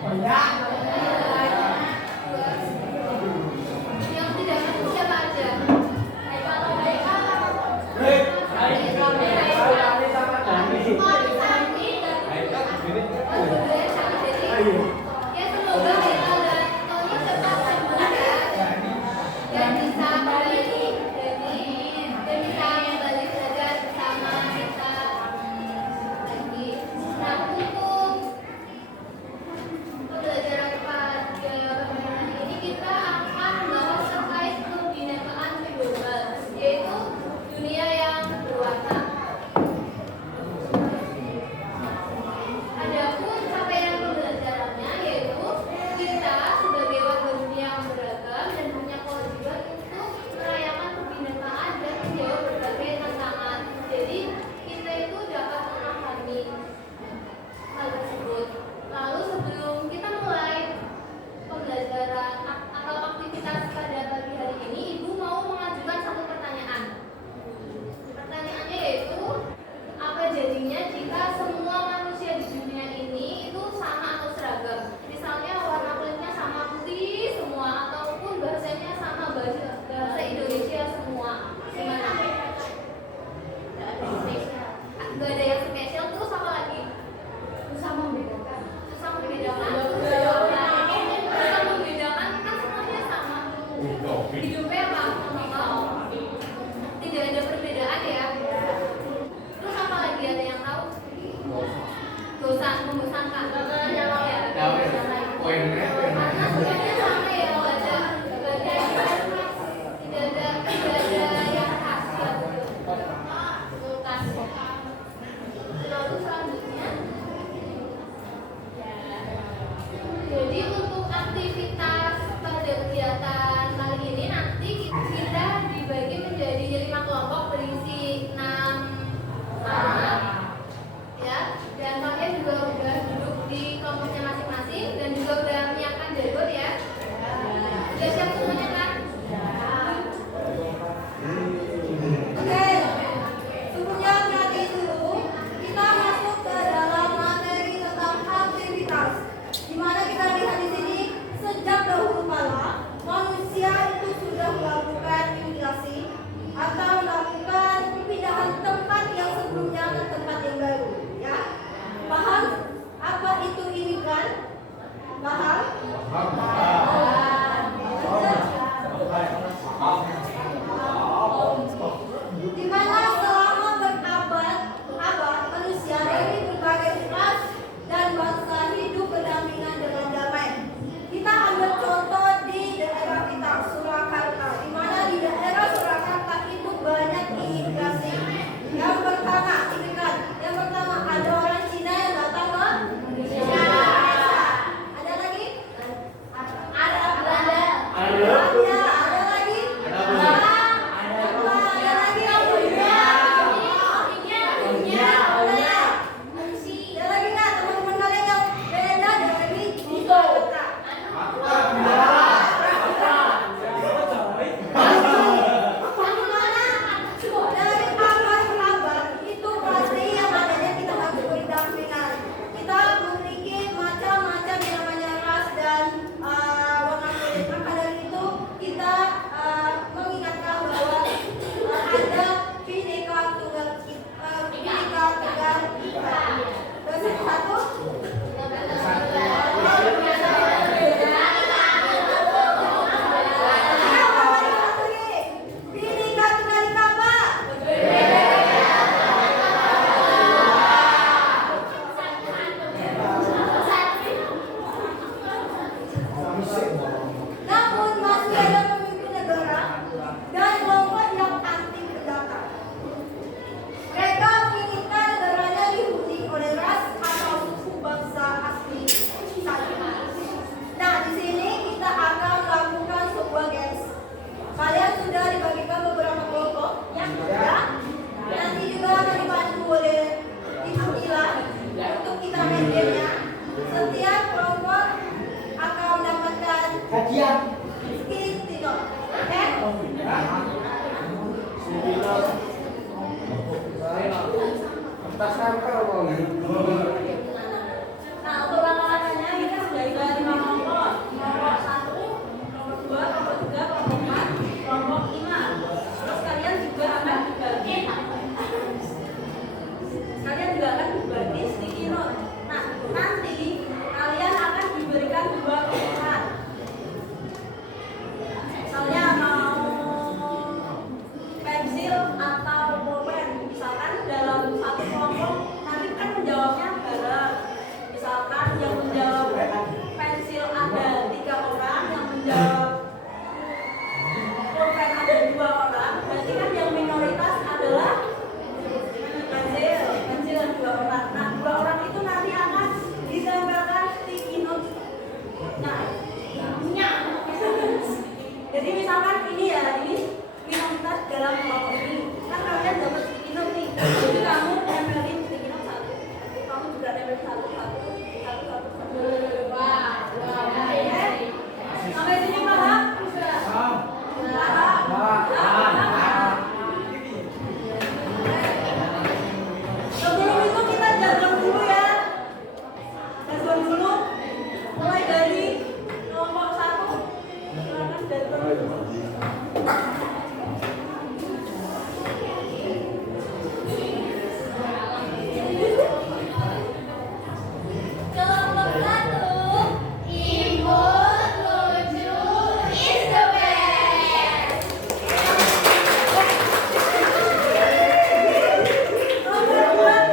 Yang tidak masuk siapa aja? Ya semoga Bella dan Tony tetap semuanya dan bisa kembali belajar bersama kita lagi. Nah, untuk pembelajaran pada ini kita akan membahas terkait kebinaikan global, yaitu dunia yang berwarna. Adapun capaian pembelajarannya yaitu kita sebagai warga dunia yang beragam dan punya kewajiban untuk merayakan kebinekaan dan menjawab berbagai tantangan. Jadi kita itu dapat memahami hal tersebut. Lalu sebelum kita mulai pembelajaran atau aktivitas pada pagi hari ini, Ibu mau mengajukan satu pertanyaan. Pertanyaannya yaitu, apa jadinya jika semua manusia di dunia ini itu sama atau seragam? Misalnya warna kulitnya sama putih semua, ataupun bahasanya sama bahasa Indonesia semua. Gimana? Gak ada yang spesial, terus apa lagi? Susah membedakan. Susah membedakan. Susah membedakan kan semuanya sama. Hidupnya apa? Tidak ada perbedaan ya. Terus apa lagi, ada yang tahu? Dosa, membosankan. Karena semuanya sama ya, tidak ada yang khas ya. Kulkas. Lalu selanjutnya, jadi untuk aktivitas pada kegiatan kali ini nanti kita dibagi menjadi 5 kelompok berisi 6 anak, ya. Dan kalian juga udah duduk di kelompoknya masing-masing dan juga udah menyiapkan jadwal ya. Sudah siap semuanya kan? Oke, sebelumnya berarti dulu kita masuk ke dalam materi tentang aktivitas. Di mana kita lihat di sini sejak dahulu kala manusia itu sudah melakukan imigrasi atau melakukan perpindahan tempat yang sebelumnya ke tempat yang baru. Ya, paham apa itu imigran? Paham? Di mana selama berabad-abad manusia dari berbagai ras dan bangsa hidup berdampingan dengan damai. Kita ambil contoh di daerah kita, Surakarta, di mana di daerah Surakarta itu banyak imigrasi. Yang pertama imigran, yang pertama ada orang Cina yang datang ke Indonesia. Ada lagi? Jadi misalkan ini ya, ini minoritas dalam kelompok ini. Kan kalian dapat sticky note nih. Jadi kamu tempelin sticky note satu. Kamu juga tempelin satu. Sampai sini paham? Sebelum itu kita jargon dulu ya. Jargon dulu. Mulai dari nomor 1. Silakan jargon dulu. Kelompok 1, imut, lucu, is the best. Nomor 2.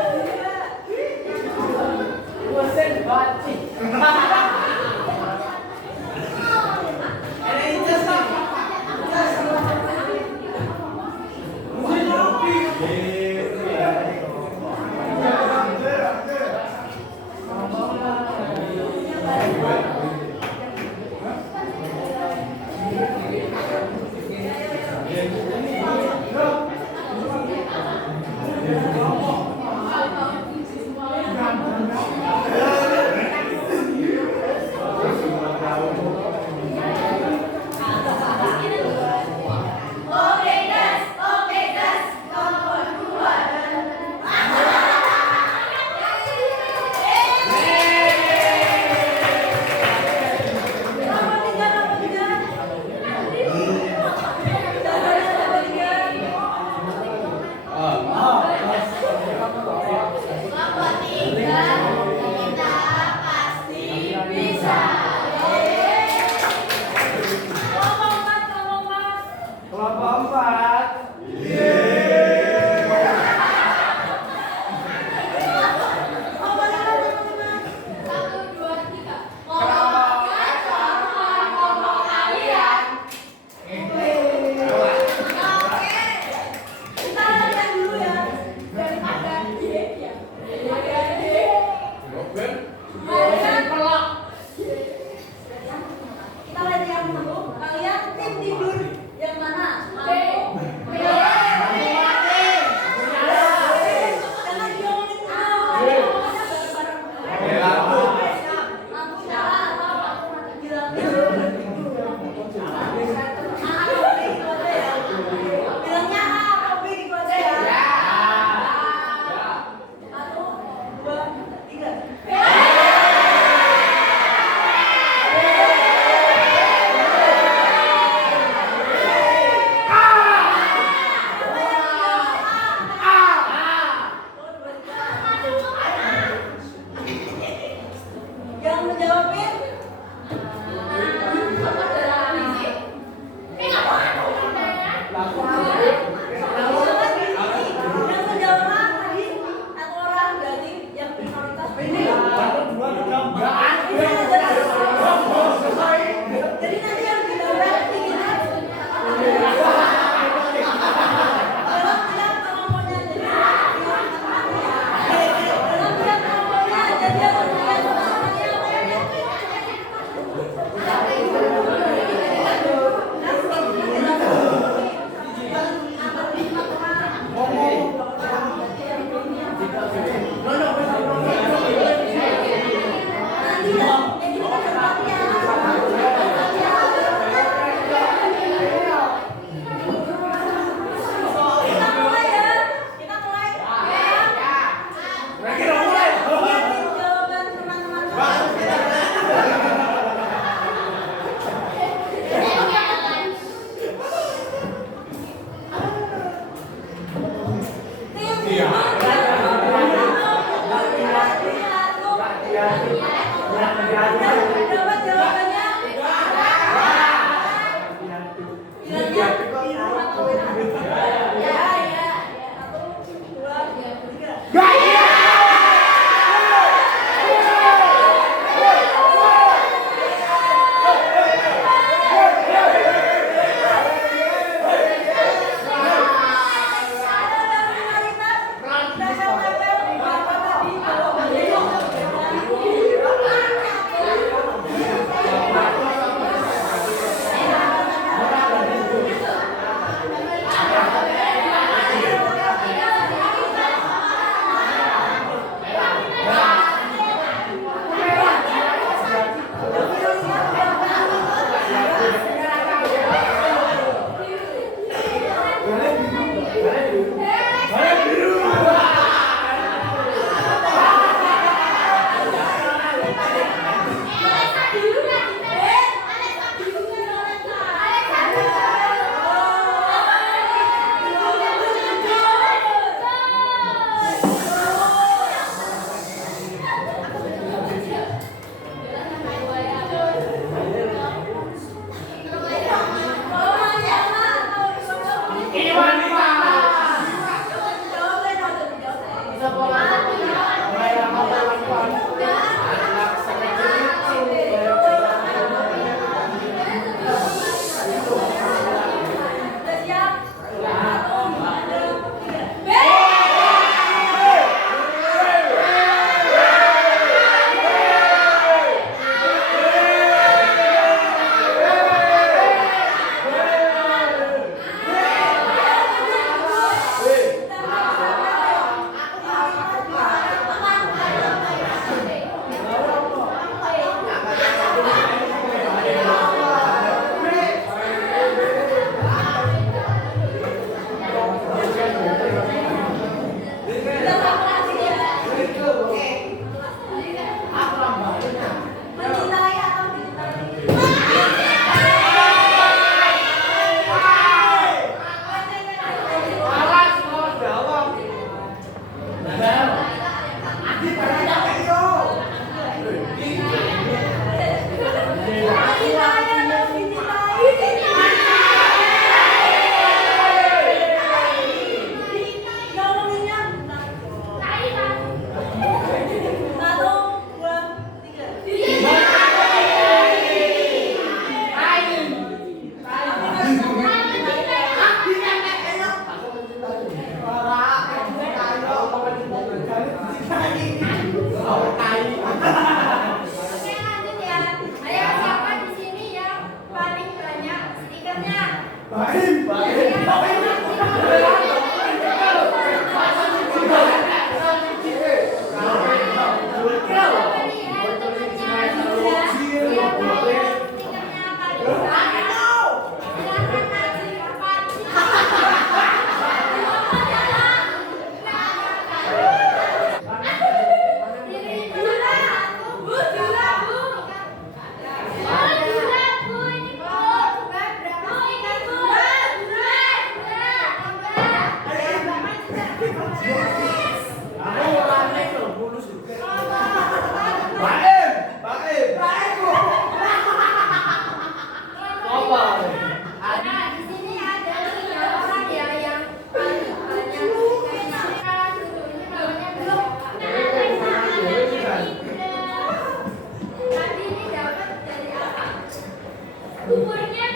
umurnya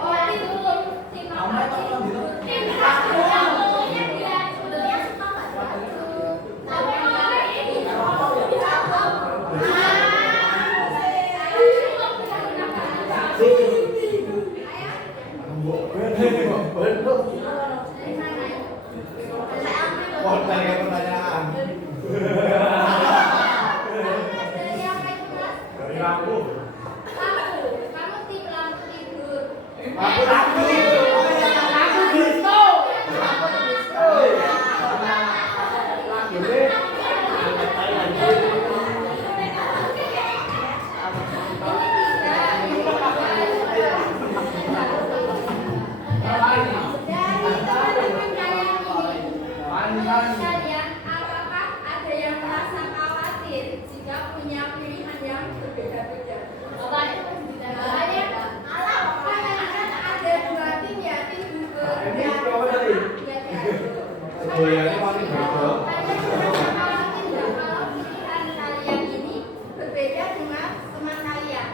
oh itu tim apa tim sebelumnya dia sebelumnya pertanyaan. Kamu tim lampu tidur. Kalian, apakah ada yang merasa khawatir jika punya pilihan yang berbeda-beda? Kan ada dua tim ya, tim berbeda. Goyangnya paling beda. Kalian merasa khawatir nggak kalau pilihan kalian ini berbeda dengan teman kalian?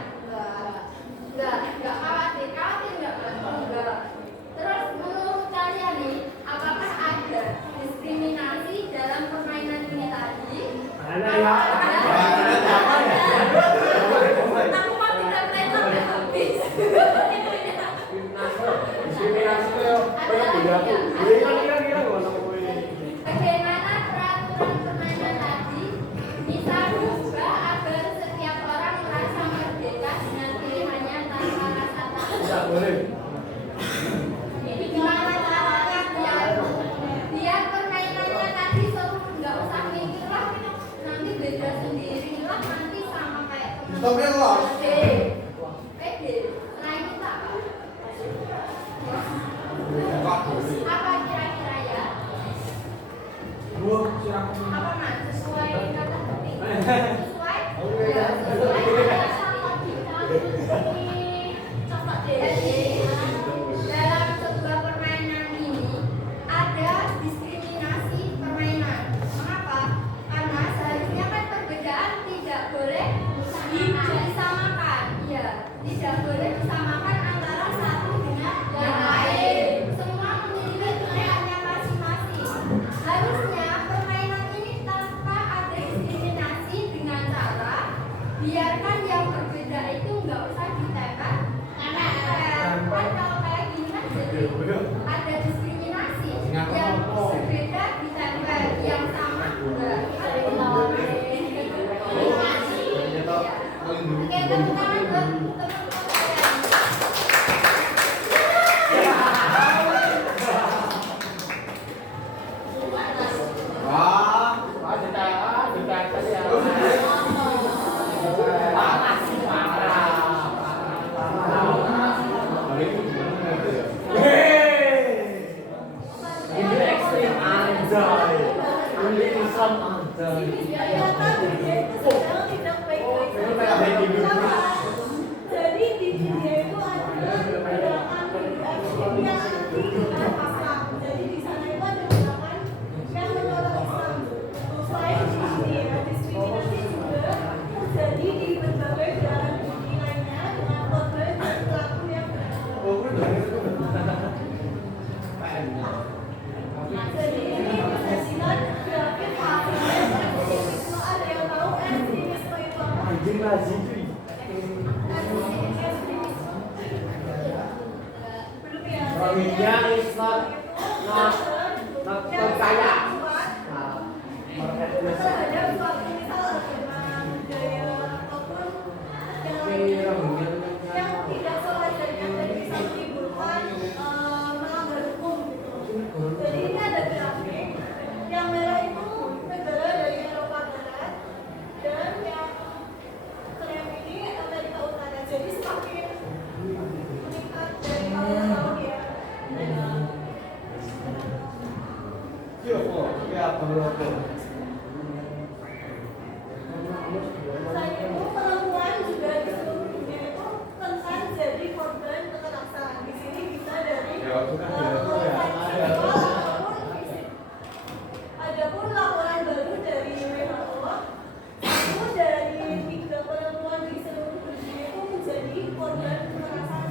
Nggak khawatir. Khawatir nggak? Enggak. Terus menurut kalian nih, apakah ada diskriminasi dalam permainan ini tadi? Ada ya. Aku mah tidak main sampai habis. Diskriminasi itu beda aku. Kira-kira Bagaimana peraturan permainan tadi bisa berubah agar setiap orang merasa merdeka dengan pilihannya tanpa rasa takut? tidak boleh. Gimana caranya biar permainannya tadi seru, nggak usah mikir lah nanti beda sendiri lah nanti sama kayak Tapi lah. pede selain itu apa kira-kira ya apa mas sesuai kata penting sesuai ya sesuai sama kita jadi dalam sebuah permainan ini ada diskriminasi permainan. Mengapa? Karena seharusnya kan perbedaan tidak boleh disamakan. Ya, tidak boleh disamakan antara satu dengan yang lain. Semua memiliki pilihannya masing-masing. Harusnya permainan ini tanpa ada diskriminasi dengan cara biarkan yang berbeda itu nggak usah ditempel. Kan kalau kayak gini kan jadi ada diskriminasi yang berbeda ditempel yang sama enggak. Oke, tepuk tangan buat Ternyata dia itu sedang tidak baik-baik saja. Jadi di dia itu ada gerakan ekstrim yang anti dengan Islam. Jadi di sana itu ada gerakan yang menolak Islam. Selain di sini ya, diskriminasi juga terjadi di berbagai gerakan budi lainnya dengan korban dan pelaku yang jadi ini penjelasan grafik hasilnya ekstremisme. Ada yang tahu ekstremisme itu apa? Belum ya. Rohingya is not kaya. Terhadap suatu misal agama, budaya ataupun yang lainnya yang tidak sewajarnya dan bisa menimbulkan melanggar hukum gitu. Jadi ini ada grafik yang merah itu negara dari Eropa Barat dan yang krem ini Amerika Utara. Jadi semakin meningkat dari tahun ke tahun ya. Selain itu perempuan juga di seluruh dunia itu rentan jadi korban kekerasan. Di sini bisa dari kekerasan seksual ataupun fisik. Adapun laporan baru dari WHO, satu dari 3 perempuan di seluruh dunia itu menjadi korban kekerasan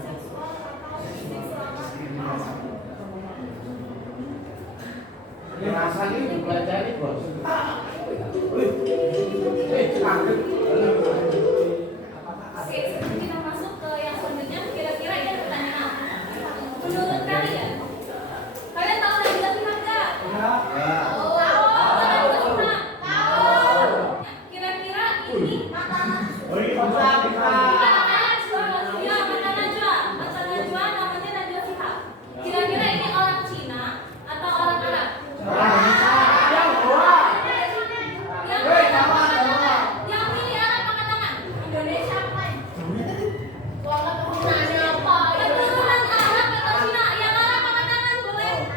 Warna keturunan apa? Keturunan Arab atau Cina? Yang Arab angkat tangan boleh.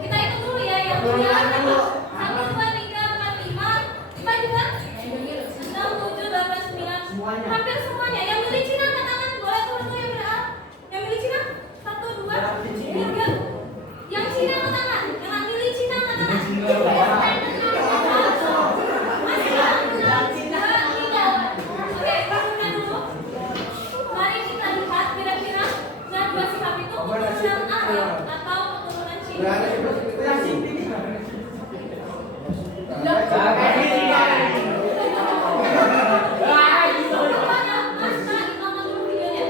Kita hitung dulu ya yang punya. 1, 2, 3, 4, 5. 5 juga? 6, 7, 8, 9. Semuanya. Hampir semuanya. Yang milih Cina angkat tangan boleh turun dulu yang milih Arab. Yang milih Cina? 1, 2, 3. Yang Cina angkat tangan. Yang nggak milih Cina angkat tangan. Masih Cina? Tidak. Oke, turunkan dulu. Mari kita lihat kira-kira Najwa Shihab itu keturunan Arab atau keturunan Cina. Semuanya, Mas, ditonton dulu videonya.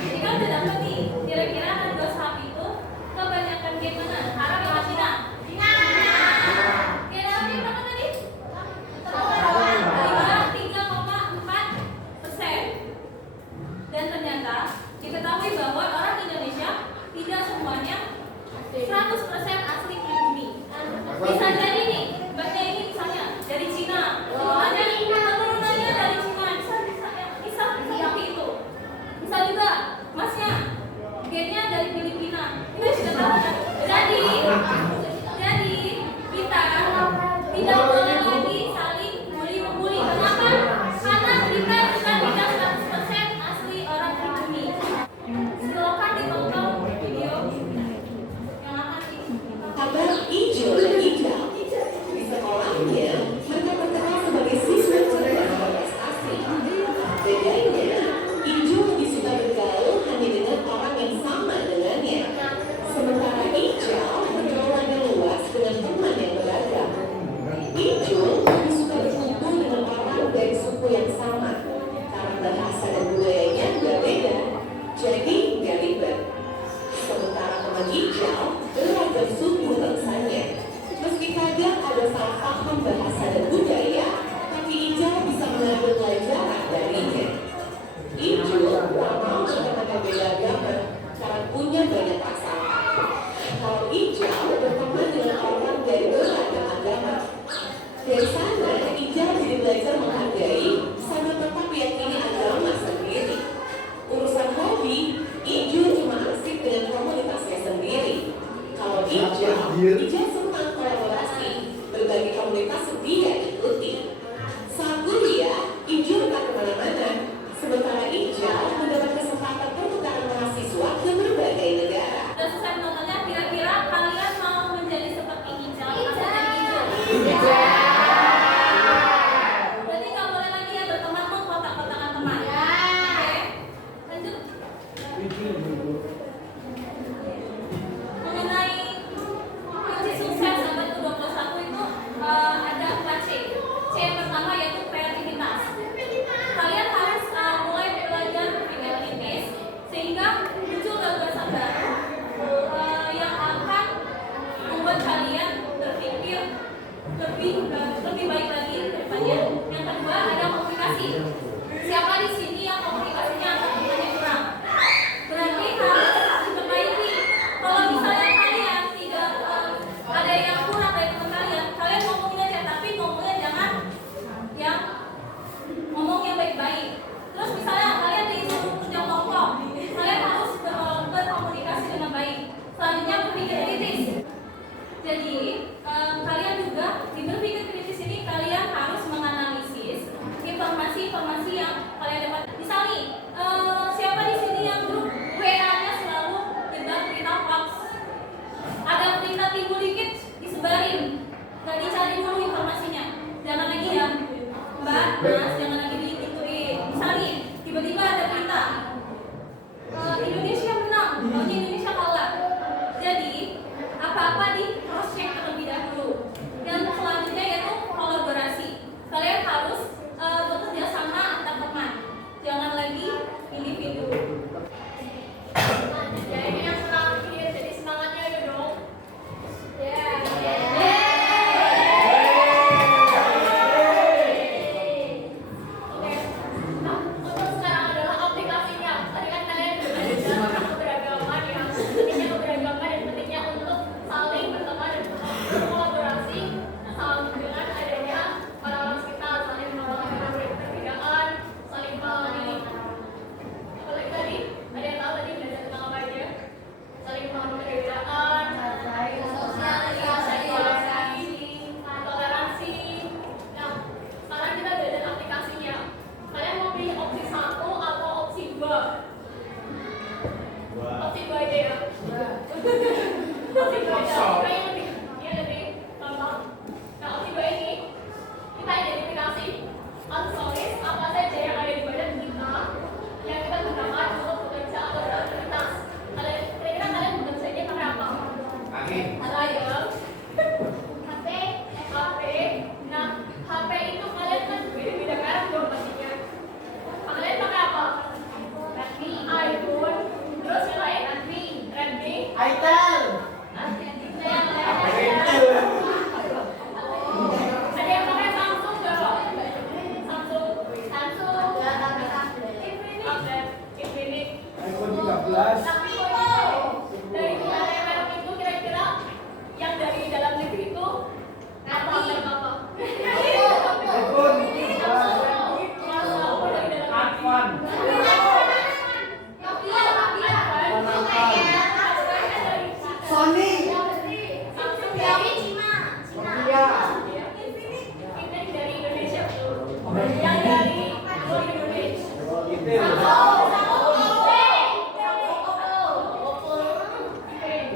Jadi kan udah dapet nih, kira-kira Najwa Shihab itu kebanyakan game mana? Arab atau Cina? Cina. Oke, dapetnya berapa tadi? 3,4%. Dan ternyata diketahui bahwa orang Indonesia tidak semuanya 100% asli pribumi. Bisa jadi nih, mbaknya ini misalnya dari Cina, keturunannya dari Cina, bisa seperti itu. Bisa juga masnya gennya dari Filipina. Kita sudah tahu kan? Jadi kita tidak boleh lagi saling bully-membuli. Kenapa? Karena kita juga tidak 100% asli orang pribumi. Silakan ditonton video yang akan Kabar hijau dan hijau. Di sekolahnya, mereka terkenal sebagai siswa cerdas berprestasi. Bedanya, hijau lebih suka bergaul hanya dengan orang yang sama dengannya. Sementara hijau pergaulannya luas dengan teman yang beragam. Hijau lebih suka berkumpul dengan orang dari suku yang sama. Karena bahasa dan budayanya berbeda, jadi nggak ribet. Sementara teman hijau beragam suku bangsanya. Meski kadang ada salah paham bahasa dan budaya, tapi hijau bisa mengambil pelajaran darinya. Hijau tak mau berteman beda agama karena punya banyak pasangan. Kalau hijau berteman dengan orang dari beragam agama. Dari sana, hijau jadi belajar menghargai sambil tetap meyakini agama sendiri. Urusan hobi, hijau cuma asik dengan komunitasnya sendiri. Kalau hijau senang kolaborasi, berbagai komunitas dia ikuti. Saat kuliah, hijau tak kemana-mana. Sementara hijau mendapat kesempatan pertukaran mahasiswa ke berbagai negara. Udah selesai nontonnya, kira-kira kalian mau menjadi seperti hijau atau jadi hijau? Berarti nggak boleh lagi ya berteman mengkotak-kotakan teman. Oke, lanjut. Mengenai kunci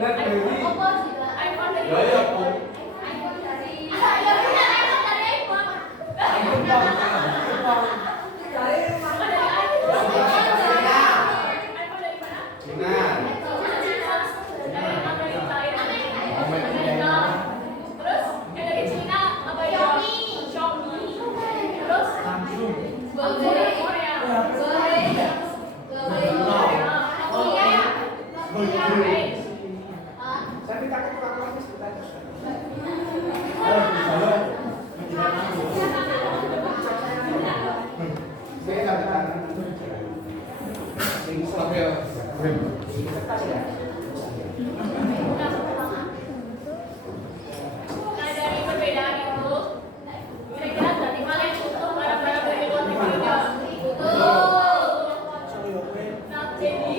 Oppo juga. iPhone dari Ya, ya, Oppo. iPhone dari. Ya benar, iPhone dari iPhone. Ampun, Bang. Bang. Dari iPhone dari iPhone. iPhone dari mana? Cina. Dari Amerika ya. Amerika. Terus yang dari Cina apa ya? Xiaomi. Terus Samsung. Korea. Korea. Saya minta ke tukang lagi sebentar. Saya nggak ada. Ini sampai. Nah dari perbedaan itu, kira-kira dari mana yang untuk barang-barang dari luar negerinya? Nah jadi,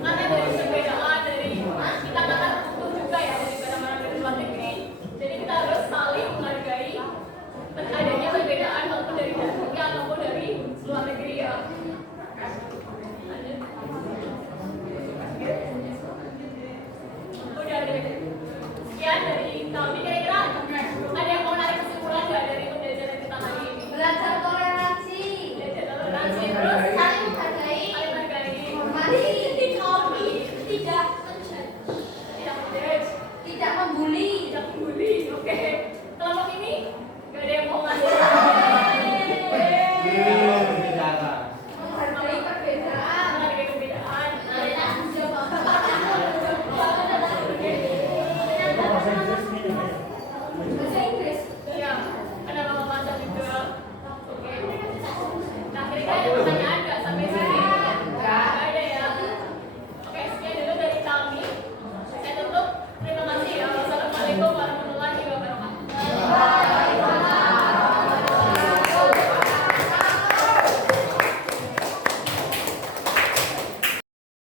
karena dari perbedaan dari kita katakan butuh juga ya dari barang-barang dari luar negeri. Jadi kita harus saling menghargai adanya perbedaan maupun dari dalamnya ataupun dari luar negeri ya. Udah deh. Sekian dari kami.